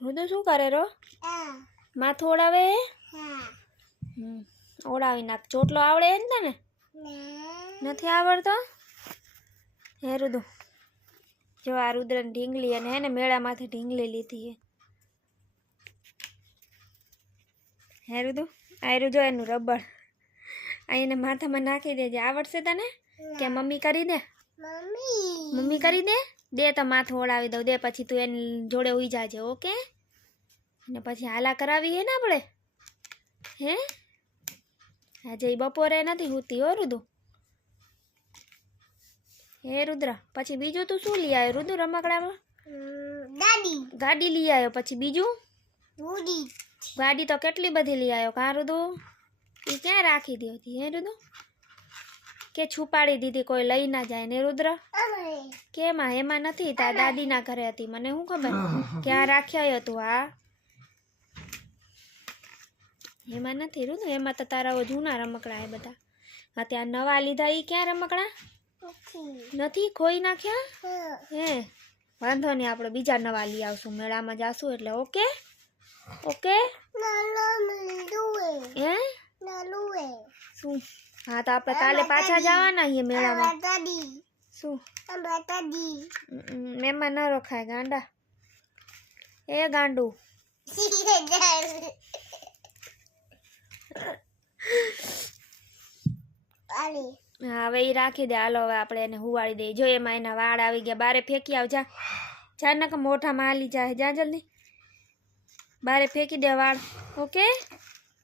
રુદુ શું કરે રો? માથું ઓડાવે? ઓડાવી નાખ. ચોટલો આવડે જ ને? નથી આવડતો? હે રુદુ જો આ રુદ્રને ઢીંગલી અને હે ને મેળામાંથી ઢીંગલી લીધી હે રુદુ આયરું જો એનું રબડ આ એને માથામાં નાખી દેજે. આવડશે તને કે મમ્મી કરી દે? મમ્મી કરી દે. દે તો માથું ઓડાવી દઉં. દે પછી તું એની જોડે ઉઈ જાજે. ઓકે ને પછી હાલા કરાવી હે ને આપણે હે આજે બપોરે નથી હોતી હો રુદુ. હે રુદ્ર પછી બીજું તું શું લઈ આવ્યો રુદુ રમકડામાં? ગાડી લઈ આવ્યો. પછી બીજું ગાડી તો કેટલી બધી લઈ આવ્યો. કાં રુદુ એ ક્યાં રાખી દી હતી હે રુદુ? કે છુપાડી દીધી કોઈ લઈ ના જાય ને રુદ્ર? કેમાં? એમાં નથી. તાર દાદીના ઘરે હતી. મને શું ખબર ક્યાં રાખ્યા હતું? હા એમાં નથી રુદુ. એમાં તો તારા જૂના રમકડા એ બધા. હા ત્યાં નવા લીધા એ ક્યાં રમકડા? નથી ખોઈ નાખ્યા હે? વાંધો નહીં આપણે બીજા નવા લઈ આવશું. મેળામાં જાશું એટલે. ઓકે ઓકે હે શું? હા તો આપણે કાલે પાછા જવાના છીએ મેળામાં. શું એમાં ન રખાય ગાંડા? એ ગાંડું હા હવે એ રાખી દે. હાલો હવે આપણે એને હુવાડી દઈએ. જો એમાં એના વાળ આવી ગયા. બારે ફેંકી આવ. જા જા નકર મોઢામાં હાલી જાય. જા જલ્દી બારે ફેંકી દે વાળ. ઓકે